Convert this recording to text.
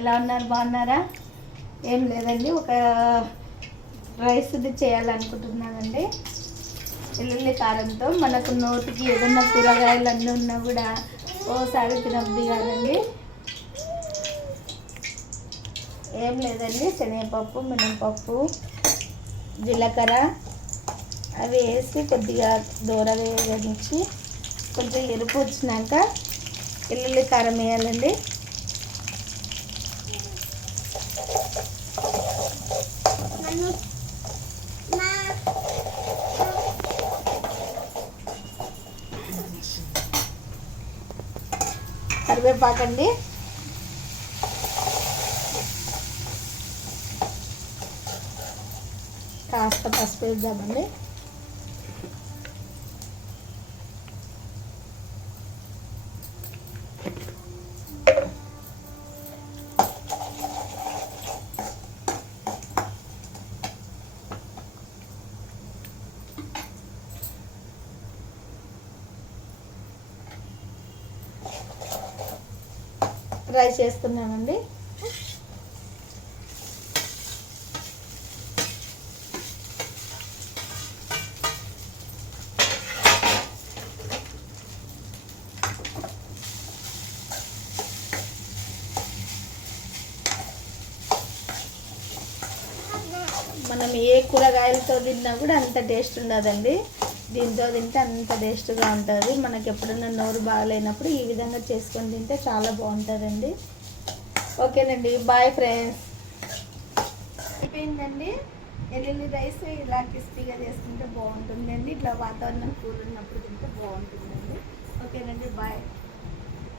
ఎలా ఉన్నారు? బాగున్నారా? ఏం లేదండి, ఒక రైస్ది చేయాలనుకుంటున్నానండి. వెల్లుల్లి కారంతో మనకు నోటికి ఏదన్నా కూరగాయలు అన్నీ ఉన్నా కూడా ఓసారి తినబుద్ధి కాదండి. ఏం లేదండి, శనగపప్పు, మినపప్పు, జీలకర్ర అవి వేసి కొద్దిగా దూర వేగనిచ్చి కొంచెం ఎరుపు వచ్చినాక వెల్లుల్లి కారం వేయాలండి. కరివేపాకండి, కాస్త పసుపు వేద్దామండి. రైస్ చేస్తున్నానండి. మనం ఏ కూరగాయలతో తిన్నా కూడా అంత టేస్ట్ ఉండదండి, దీంతో తింటే అంత టేస్ట్గా ఉంటుంది. మనకి ఎప్పుడైనా నోరు బాగాలేనప్పుడు ఈ విధంగా చేసుకొని తింటే చాలా బాగుంటుందండి. ఓకేనండి, బాయ్ ఫ్రెండ్స్. అయిపోయిందండి. వెల్లుల్లి రైస్ ఇలా క్రిస్పీగా చేసుకుంటే బాగుంటుందండి. ఇట్లా వాతావరణం కూల్ ఉన్నప్పుడు తింటే బాగుంటుందండి. ఓకేనండి, బాయ్.